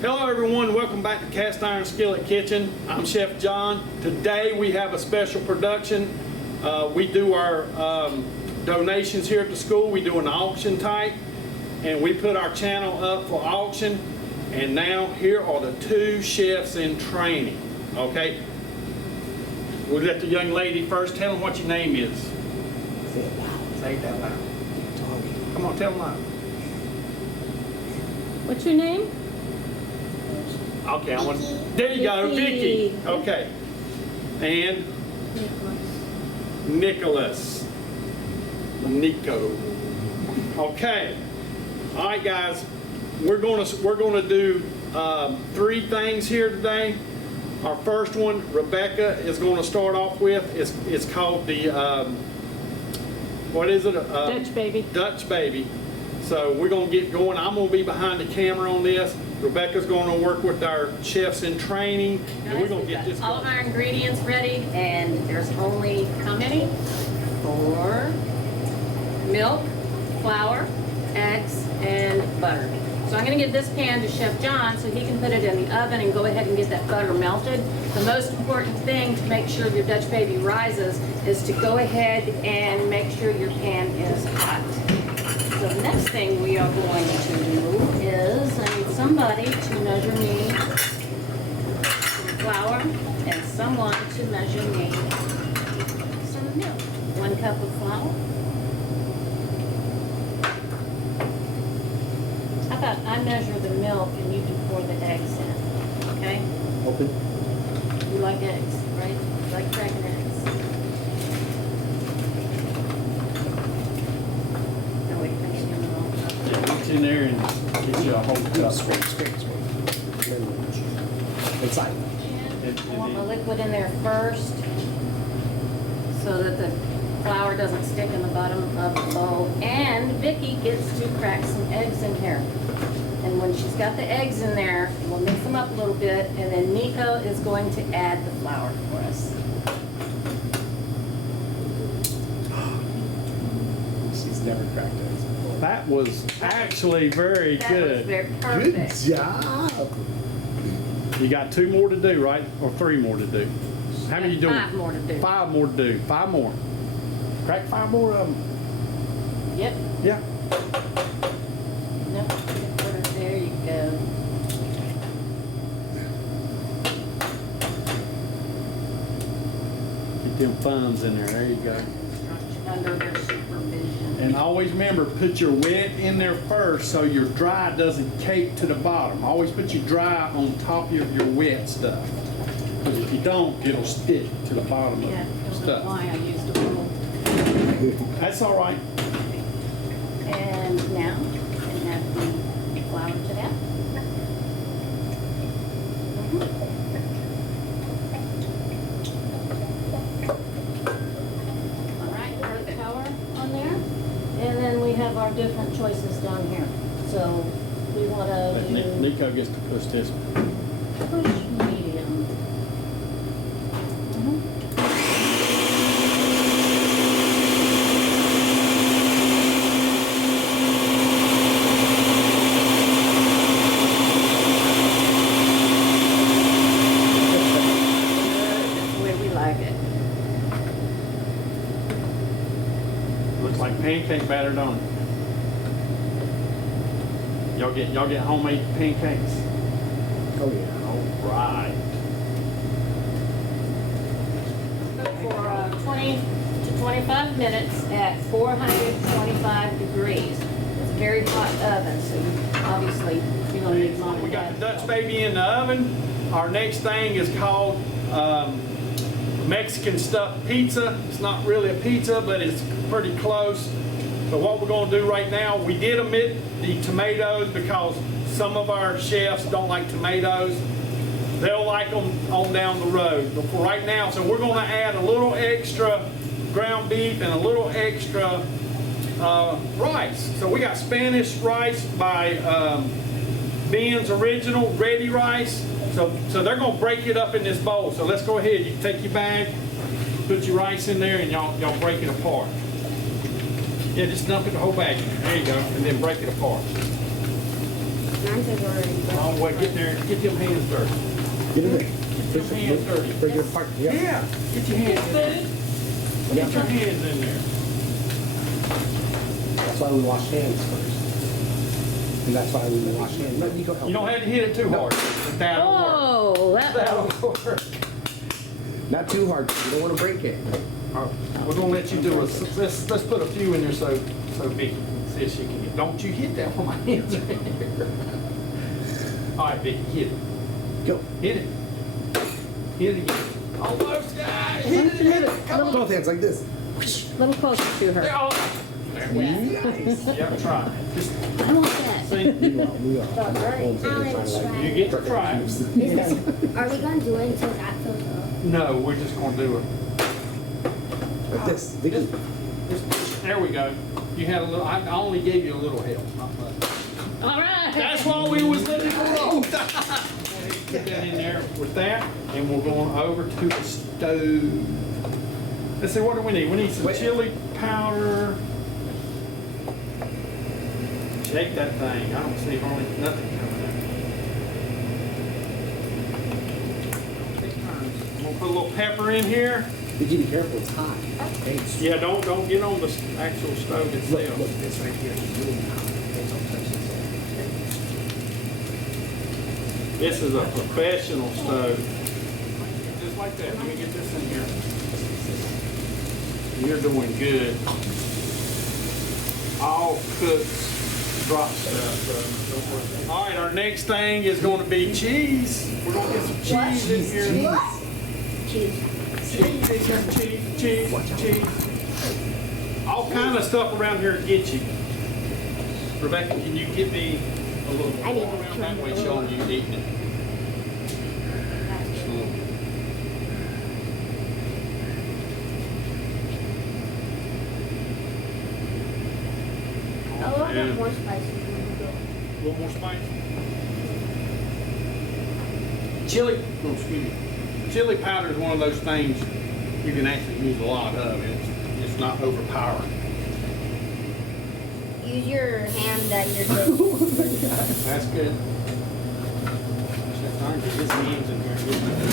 Hello everyone, welcome back to Cast Iron Skillet Kitchen. I'm Chef John. Today we have a special production. We do our donations here at the school. We do an auction type, and we put our channel up for auction. And now here are the two chefs in training. Okay, we'll let the young lady first. Tell them what your name is. Say it loud. Say it that loud. Come on, tell them loud. What's your name? Okay, I want. There you go, Vicky. Okay, and Nicholas. Nico. Okay. All right, guys. We're gonna do three things here today. Our first one, Rebecca is going to start off with. It's called the what is it? Dutch baby. Dutch baby. So we're gonna get going. I'm gonna be behind the camera on this. Rebecca's going to work with our chefs in training, and we're going to get this all of going. our ingredients ready, and there's only how many? 4: milk, flour, eggs, and butter. So I'm going to give this pan to Chef John so he can put it in the oven and go ahead and get that butter melted. The most important thing to make sure your Dutch baby rises is to go ahead and make sure your pan is hot. So the next thing we are going to do is I need somebody to measure me some flour and someone to measure me some milk. 1 cup of flour. How about I measure the milk and you can pour the eggs in, okay? Open. You like eggs, right? You like cracking eggs. No, wait, I get them wrong. Get in there and get you a whole cup. Scrape. Inside. I want my liquid in there first so that the flour doesn't stick in the bottom of the bowl. And Vicky gets to crack some eggs in here. And when she's got the eggs in there, we'll mix them up a little bit, and then Nico is going to add the flour for us. She's never cracked eggs before. That was actually very That was good. very Good perfect. job. You got 2 more to do, right? Or 3 more to do? How many you doing? 5 more to do. 5 more to do. 5 more. Crack 5 more of them. Yep. Yeah. Nope. There you go. Get them thumbs in there. There you go. Under their supervision. And always remember, put your wet in there first so your dry doesn't cake to the bottom. Always put your dry on top of your wet stuff. Because if you don't, it'll stick to the bottom Yeah, of the that's stuff. why I used a bowl. That's all right. And now, you can add the flour to that. All right, pour the flour on there. And then we have our different choices down here. So we want to do Nico gets to push this. push medium. That's the way we like it. Looks like pancake batter, don't it? Y'all get homemade pancakes? Oh yeah. All right. For 20 to 25 minutes at 425 degrees. It's a very hot oven, so obviously you're going to need mom We and got the dad. Dutch baby in the oven. Our next thing is called Mexican stuffed pizza. It's not really a pizza, but it's pretty close. So what we're going to do right now, we did omit the tomatoes because some of our chefs don't like tomatoes. They'll like them on down the road. But for right now, so we're going to add a little extra ground beef and a little extra rice. So we got Spanish rice by Ben's Original Ready Rice. So they're going to break it up in this bowl. So let's go ahead. You take your bag, put your rice in there, and y'all break it apart. Yeah, just dump it the whole bag in there. There you go, and then break it apart. Mine says already. Oh, wait, get there, get them hands dirty. Get in there. Get your hands dirty. Bring your part. Yep. Yeah, get your hands in there. Get your hands in there. That's why we wash hands first. And that's why we wash hands. Let me go help. You don't have to hit it too hard. That'll Oh, work. that That'll work. Not too hard. You don't want to break it. All right, we're gonna let you do a, let's put a few in there so Vicky see if she can get. Don't you hit that while my hands are in here. All right, Vicky, hit it. Go. Hit it. Hit it again. Almost, guys. Hit it, hit it. Come on. Both hands like this. a little closer to her. There, oh. There we go. Nice. Yeah, try it. Just I want that. see, We are. you get to try it. Are we gonna do it until that fills up? No, we're just gonna do it. Like this. Vicky. There we go. You had a little, I only gave you a little help, not much. All right. That's why we was letting it roll. Put that in there with that, and we're going over to the stove. Let's see, what do we need? We need some chili powder. Shake that thing. I don't see hardly nothing coming out. I'm gonna put a little pepper in here. Vicky, be careful. It's hot. Thanks. Yeah, don't get on the actual stove Look, itself. look, this right here is really hot. Don't touch this. This is a professional stove. Just like that. Let me get this in here. You're doing good. All cooked drop stuff. All right, our next thing is going to be cheese. We're going to get some cheese in here. Cheese. Cheese. All kind of stuff around here to get you. Rebecca, can you give me a little I need more around that way showing you eating it? A little bit more spicy. A little more spice. Chili, oh, excuse me. Chili powder is one of those things you can actually use a lot of. It's not overpowering. Use your hand that you're good. That's good. Get his hands in here.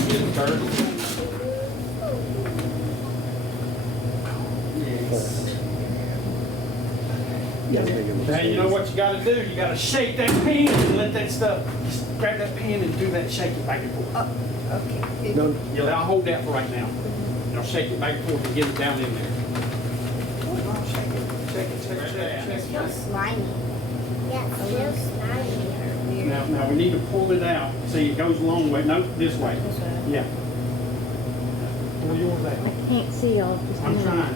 Get it dirty. Yes. You guys make it look Now you know what you got to do. You got to shake that pan and let that stuff. Just grab that pan and do that, shake it back and forth. Okay. No, Yeah, I'll hold that for right now. And I'll shake it back and forth and get it down in there. Shake it. It feels slimy. Yeah, it feels slimy. Now we need to pull it out. See, it goes a long way. No, this way. This way. Yeah. Pull yours out. I can't see y'all. Just a I'm minute. trying.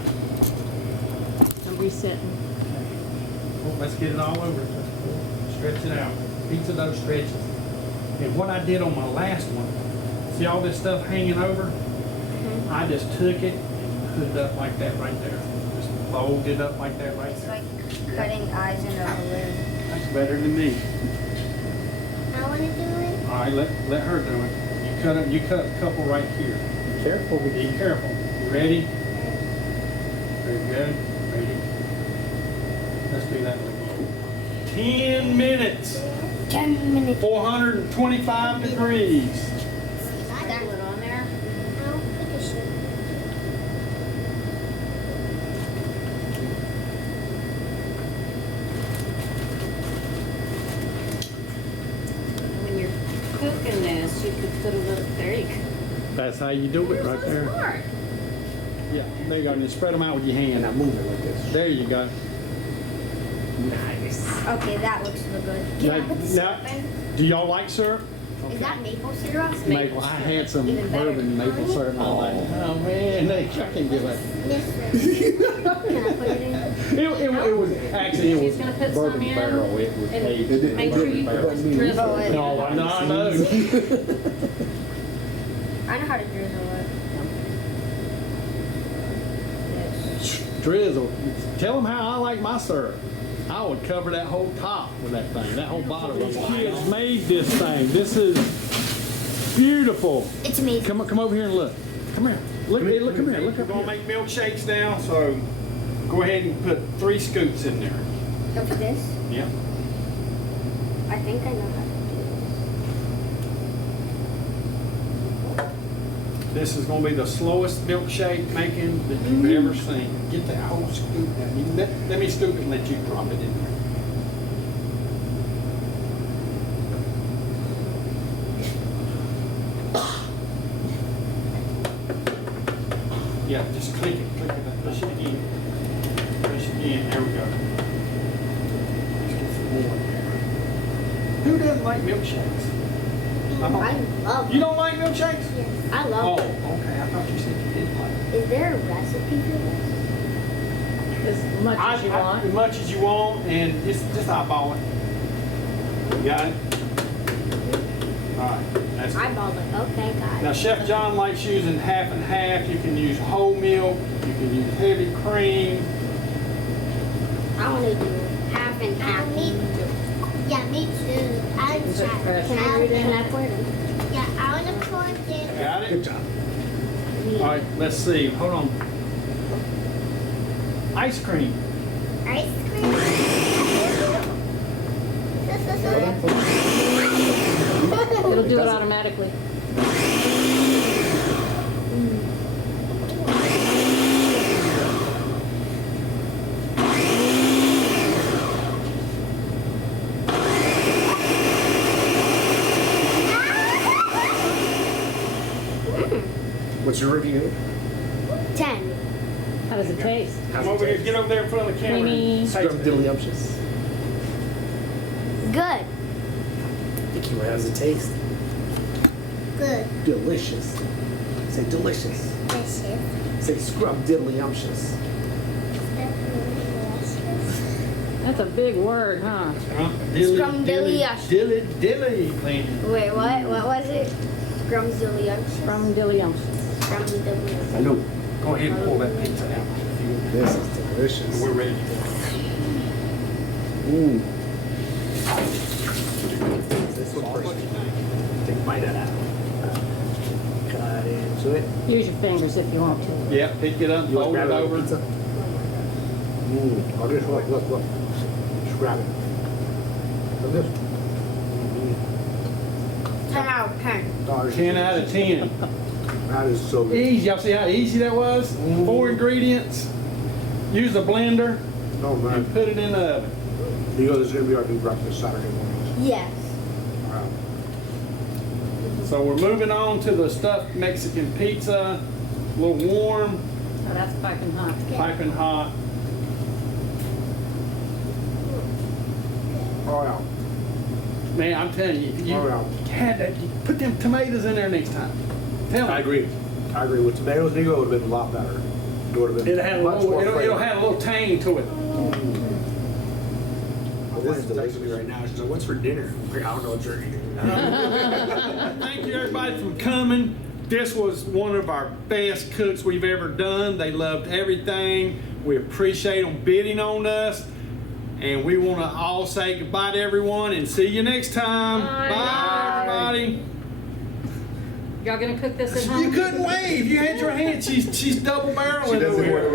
I'm resetting. Well, let's get it all over. Stretch it out. Pizza dough stretches. And what I did on my last one, see all this stuff hanging over? I just took it and put it up like that right there. Just fold it up like that right It's there. like cutting eyes in a balloon. That's better than me. I want to do it. All right, let her do it. You cut a couple right here. be careful. Be careful. You ready? Very good. Ready? Let's do that one. 10 minutes. 10 minutes. 425 degrees. Is that Put it on there. how big is it? When you're cooking this, you could put a little, there you go. That's how you do it right So there. smart. Yeah, there you go. And you spread them out with your hand. Now move it like this. There you go. Nice. Okay, that looks so good. Can I put the syrup in? Do y'all like syrup? Is that maple syrup? Maple. I had some Even better. bourbon maple syrup. Oh man, I can't give it. Can I put it in? It was actually She's gonna put some bourbon in barrel. It was and aged. make sure you drizzle Oh, it. No, I know. I know how to drizzle it. Yes. Drizzle. Tell them how I like my syrup. I would cover that whole top with that thing, that whole bottom. Kids made this thing. This is beautiful. It's amazing. Come over here and look. Come here. Look here. Look. We're gonna make milkshakes now, so go ahead and put 3 scoops in there. Look at this. Yeah. I think I know how to do This is gonna be the slowest milkshake making that you've ever seen. Get that whole scoop down. You let me scoop it and let you drop it in there. Yeah, just click it, push it again. Push it again, there we go. Let's get some more in there. Who doesn't like milkshakes? it. I'm I love You don't like milkshakes? Yes, I Oh, love it. okay, I thought you said you didn't like it. Is there a recipe for this? As much as you want. As much as you want, and just eyeball it. Got it? All right, that's I good. bought it. Okay, guys. Now, Chef John likes using half and half. You can use whole milk, you can use heavy cream. I want to do half and half. Yeah, me too. I'm Is it trying. fresh? Can I read it? Can I pour it in? Yeah, I want to pour it. Got Good it? job. All right, let's see. Hold on. Ice cream. Ice cream. It'll do it automatically. What's your review? 10. How does it taste? Come over here, get over there in front of the camera. Creamy. and taste it. Scrumdiddlyumptious. Good. Vicky, how does it taste? Good. Delicious. Say delicious. Delicious. Say scrumdiddlyumptious. That's a big word, huh? Scrumdiddlyumptious. Dilly. Wait, what? What was it? Scrumdiddlyumptious. From Dilliumps. Scrumdiddlyumptious. I know. Go ahead and pull that pizza out. This is delicious. We're ready to go. Mmm. This one first. Take a bite of that. Cut into it. Use your fingers if you want to. Yeah, pick it up, You want fold to it grab it over. over? Pizza? Oh, this one, look. Just grab it. Look at this. 10 out of 10. Oh, this 10 is- out of 10. That is so good. Easy. Y'all see how easy that was? 4 ingredients. Use a blender Oh, man. and put it in the oven. You know this is going to be our new breakfast Saturday mornings. Yes. Wow. So we're moving on to the stuffed Mexican pizza. A little warm, Oh, that's piping hot. piping hot. Oh, yeah. Man, I'm telling you, you Oh, had that. You put them tomatoes in there next time. Tell me. I agree. With tomatoes, Nico, it would have been a lot better. It would have been It'll have a much little, more it'll flavor. have a little tang to it. My wife's texting me right now. She's like, "What's for dinner?" I'm like, I don't know what you're eating. Thank you everybody for coming. This was one of our best cooks we've ever done. They loved everything. We appreciate them bidding on us. And we want to all say goodbye to everyone and see you next time. Bye. Bye everybody. Y'all gonna cook this at home? You couldn't wave. You had your hand. She's double barreling over here.